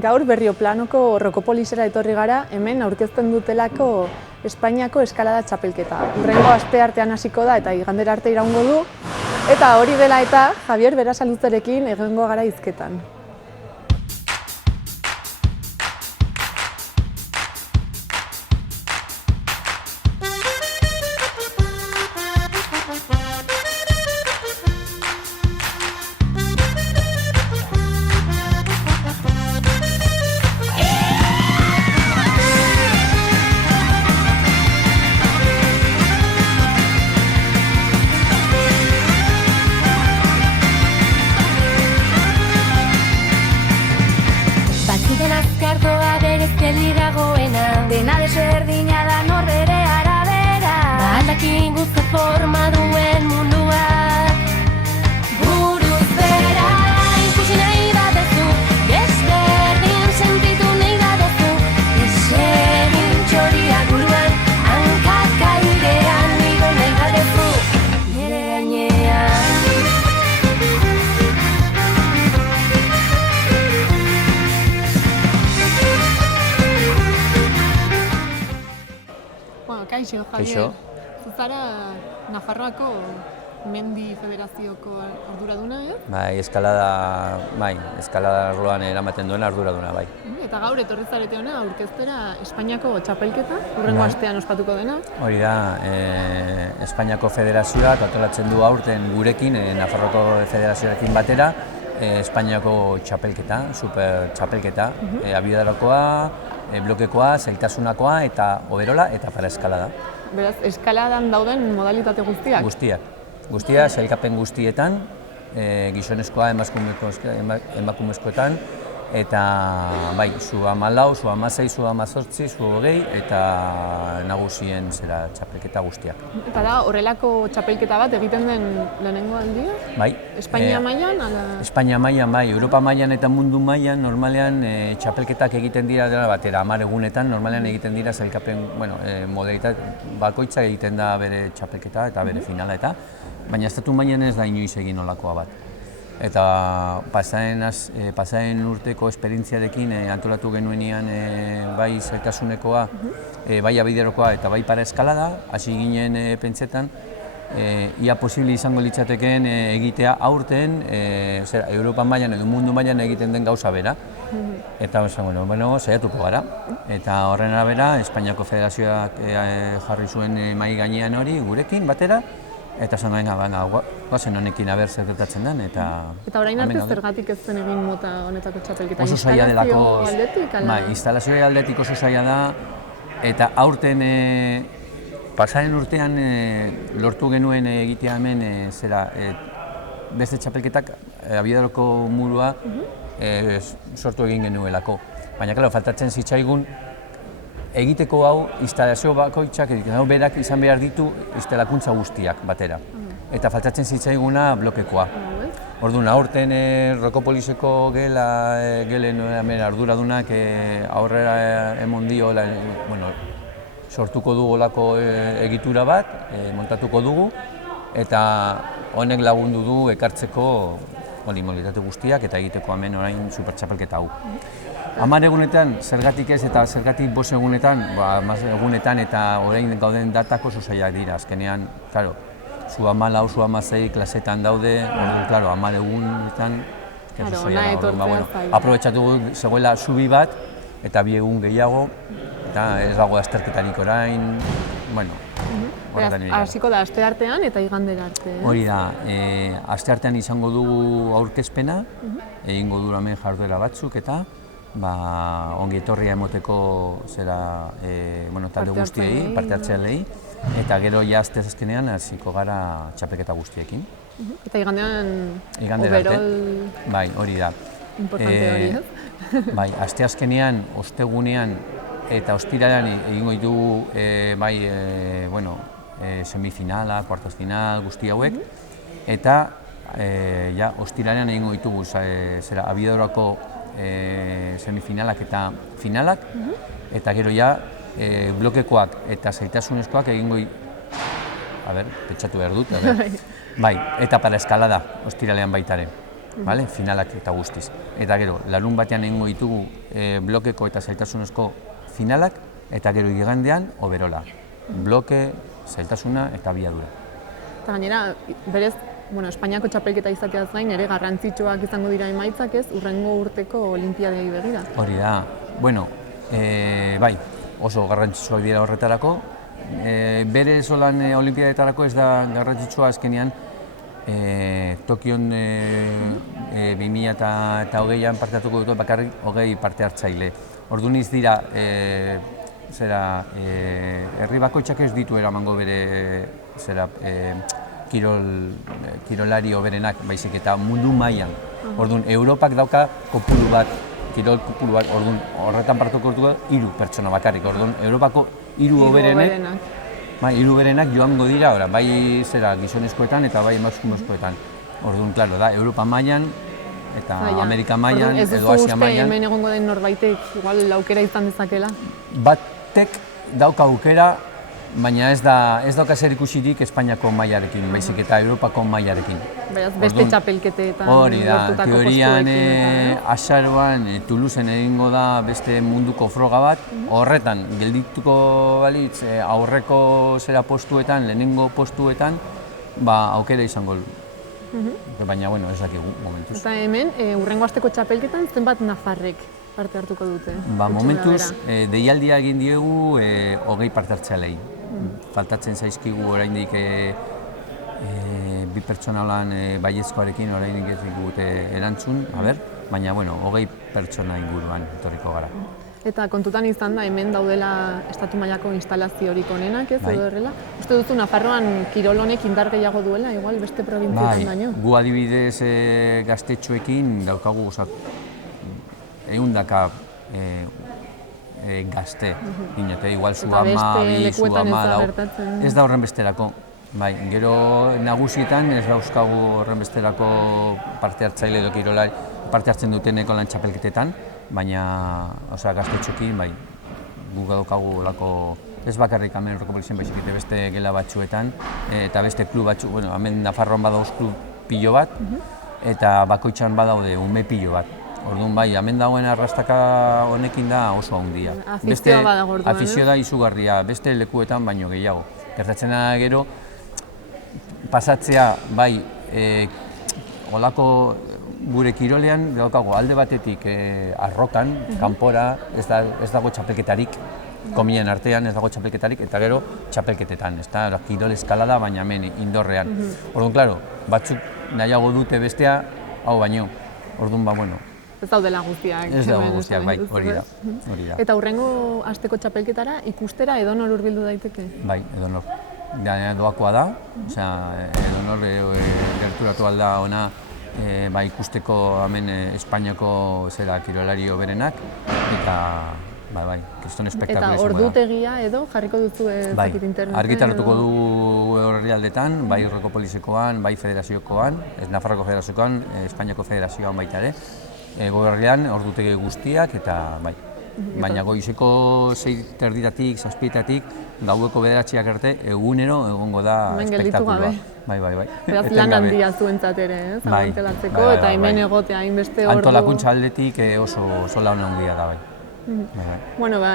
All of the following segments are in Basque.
Gaur Berrioplanoko Rokopolisera etorri gara, hemen aurkezten dutelako Espainiako eskalada txapelketa. Hurrengo asteartean hasiko da eta igandera arte iraungo du. Eta hori dela eta Javier Berasaluzerekin egongo gara hizketan. Dena desberdina da norbere arabera, aldakin guzti forma duen mundua. Buruz bera ikusi nahi badezu, desberdin sentitu nahi badezu, desegin txoria buruan, hankak airean igo nahi badezu, nire gainean. Kaixo, Javier. Zuzara Nafarroako Mendi Federazioko arduraduna, Bai, eskalada arloan eramaten duena arduraduna, bai. Eta gaur etorri zarete hona aurkeztera Espainiako txapelketa, hurrengo astean ospatuko dena. Hori da, Espainiako Federazioak antolatzen du aurten gurekin, Nafarroako Federazioarekin batera, Espainiako txapelketa, super txapelketa, abiadarakoa, blokekoa, zailtasunakoa eta overola eta para eskalada. Beraz, eskaladan dauden modalitate guztiak? Guztiak, sailkapen guztietan, gizonezkoa, emakumezkoetan, eta bai, zu 14, zu 16, zu 18, zu 20 eta nagusien zera txapelketa guztiak. Eta da, horrelako txapelketa bat egiten den lehenengo aldia? Bai. Espainia mailan? Espainia mailan, bai. Europa mailan eta mundu mailan normalean txapelketak egiten dira dela batera, 10 egunetan normalean egiten dira zailkapen, modalitate bakoitza egiten da bere txapelketa eta bere finala eta, baina estatu mailan ez da inoiz egin olakoa bat. Eta pasaren urteko esperientziarekin antolatu genuenean bai zailtasunekoa, bai abiderokoa eta bai para eskalada, hasi ginen pentsetan, ia posible izango litzatekeen egitea aurten, Europa mailan edo mundu mailan egiten den gauza bera. Eta saiatuko gara. Eta horren arabera, Espainiako Federazioak jarri zuen mahai gainean hori gurekin batera, eta zan guazen honekin aber zer gertatzen den, eta orain arte zergatik ez zen egin mota honetako txapelketa? Oso zaila delako, instalazioa aldetik oso zaila da, eta aurten pasaren urtean lortu genuen egitea hemen beste txapelketak abiadaroko murua sortu egin genuelako. Baina, faltatzen zitzaigun egiteko hau, instalazio bakoitzak, berak izan behar ditu instalakuntza guztiak batera. Eta faltatzen zitzaiguna blokekoa. Orduan, aurten Rokopoliseko gelen arduradunak aurrera emon dio, sortuko dugu olako egitura bat, montatuko dugu, eta honek lagundu du ekartzeko modalitate guztiak eta egiteko hemen orain supertxapelketa hau. 10 egunetan, zergatik ez eta zergatik 5 egunetan, egunetan eta orain gauden datak oso zailak dira. Azkenean, zu 14, zu 16 klasetan daude, 10 egunetan, aprobetxatu zegoela zubi bat eta 2 egun gehiago, eta ez dago azterketarik orain, hasiko da asteartean eta igandera arte. Hori da, asteartean izango dugu aurkezpena, egingo du hemen jarduera batzuk eta ongi etorria emoteko talde guztiei, parte hartzaileei, eta gero asteazkenean hasiko gara txapelketa guztiekin. Eta igandean overall... Bai, hori da. Importante hori, ez? Bai, asteazkenean, ostegunean eta ostiralean egingo ditugu semifinala, cuartos final, guzti hauek, eta ostiralean egingo ditugu abiadorako semifinalak eta finalak, eta gero blokekoak eta zailtasunezkoak egingo pentsatu behar dut, bai, eta para eskalada, ostiralean baitare. bale? Finalak eta guztiz. Eta gero, larun batean egingo ditugu blokeko eta zailtasunezko finalak, eta gero igandean oberola. Bloke, zailtasuna eta abiadura. Eta gainera, berez, Espainiako txapelketa izateaz gain, ere garrantzitsuak izango dira emaitzak ez, urrengo urteko olinpiadei begira. Hori da, bai, oso garrantzitsuak dira horretarako. Bere solan olinpiadetarako ez da garrantzitsua azkenean Tokion 2020an parte hartuko dut bakarrik 20 parte hartzaile. Orduan ez dira, herri bakoitzak ez ditu eramango bere kirolari hoberenak, baizik eta mundu mailan. Orduan, Europak dauka kopuru bat, kirol kopuru bat, orduan, horretan partuko dugu 3 pertsona bakarrik. Orduan, Europako 3 hoberenak joango dira, bai gizonezkoetan eta bai emakumezkoetan. Orduan, klaro da, Europa mailan eta Amerika mailan edo Asia mailan. Ez duzu uste hemen egongo den norbaitek igual aukera izan dezakela? Batek dauka aukera, baina ez dauka zer ikusirik Espainiako mailarekin, baizik eta Europako mailarekin. Beraz, beste txapelketetan hori da, lortutako teorian postuekin. azaroan Toulousen egingo da beste munduko froga bat, horretan geldituko balitz aurreko postuetan, lehenengo postuetan, aukera izango du. Baina, ez dakigu momentuz. Eta hemen, urrengo asteko txapelketan zenbat nafarrek parte hartuko dute? Momentuz, deialdia egin diegu 20 parte hartzealei. Faltatzen zaizkigu oraindik 2 pertsona holan baiezkoarekin oraindik ez digute erantzun, baina 20 pertsona inguruan etorriko gara. Eta kontutan izan da, hemen daudela estatu mailako instalaziorik onenak, ez edo horrela? Uste duzu Nafarroan kirol honek indar gehiago duela, igual beste probintzietan baino? Gu adibidez gaztetxoekin daukagu 100 gazte, igual zu ama, bi, zu ama dau, ez da horren besterako. Gero nagusietan ez dauzkagu horren besterako parte hartzaile edo kirolari parte hartzen duteneko lan txapelketetan, baina gaztetxoekin guk daukagu olako ez bakarrik hemen Rokopolizen baizik eta beste gela batzuetan eta beste klub batzu, hemen Nafarroan badauz klub pilo bat eta bakoitzan badaude ume pilo bat. Orduan hemen dagoen arrastaka honekin da oso handia. Afizioa badago orduan, afizio da izugarria, beste lekuetan baino gehiago. Gertatzen da gero, pasatzea, olako gure kirolean daukago alde batetik arrokan, kanpora, ez dago txapelketarik, komien artean ez dago txapelketarik, eta gero txapelketetan, ez da, kirol eskalada, baina hemen indorrean. Orduan, klaro, batzuk nahiago dute bestea, hau baino. Orduan, ez daudela guztiak. Ez dago guztiak, hori da. Eta hurrengo asteko txapelketara ikustera edonor hurbildu daiteke? Bai, edonor. Doakoa da, edonor gerturatu alda ona ikusteko hemen Espainiako kirolari hoberenak, eta kriston espektakulo izango da. Eta ordutegia edo jarriko duzu ezakit interneten? Argitaratuko du herrialdetan, bai Rokopolizekoan, bai Federaziokoan, Nafarroko Federaziokoan, Espainiako Federazioan baita ere, goberrian ordutegi guztiak eta baina goizeko 6:30-tik, 7:00-tik, gaueko 9:00-ak arte egunero egongo da espektakuloa. Bai. Beraz lan handia zuentzat ere, antolatzeko eta hemen egotea hainbeste ordu. Antolakuntza aldetik oso lan handia da, bai.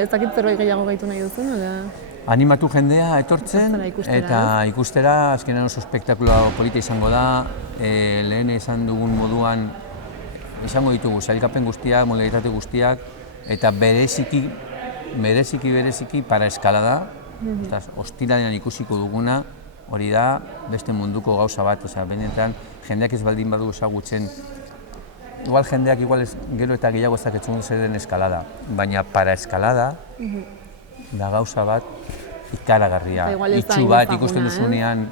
Ez dakit zerbait gehiago gaitu nahi duzun, oder? Animatu jendea etortzen eta ikustera, azkenean oso espektakuloa polita izango da, lehen esan dugun moduan izango ditugu sailkapen guztiak, modalitate guztiak, eta bereziki para eskalada, ostiralean ikusiko duguna, hori da beste munduko gauza bat, benetan jendeak ez baldin badu ezagutzen, igual jendeak gero eta gehiago ez dakitzen zer den eskalada, baina para eskalada da gauza bat ikaragarria, itxu bat ikusten duzunean,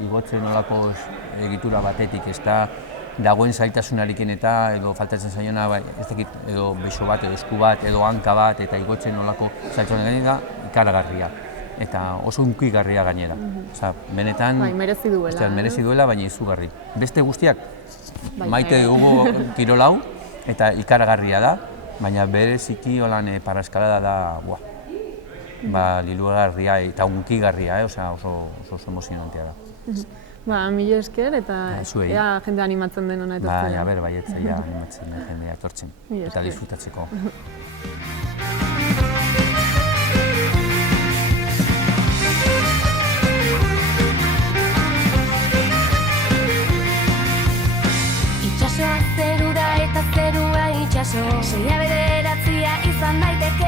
igotzen nolako egitura batetik, ez da dagoen zailtasunarekin eta edo faltatzen zaiona, edo beso bat, edo esku bat, edo hanka bat, eta igotzen nolako zailtasunarekin da ikaragarria. Eta oso hunkigarria gainera. Benetan, merezi duela, baina izugarri. Beste guztiak maite dugu kirol hau, eta ikaragarria da, baina bereziki holan para eskalada da, lilugarria eta hunkigarria, oso emozionantea da. Mila esker eta zuei. ea jende animatzen den hona etortzea. Bai, baietzaia animatzen den jendea etortzen. Mila Eta esker. disfrutatzeko. Itxasoa zeru da eta zerua itxaso. Seia bederatzia izan daiteke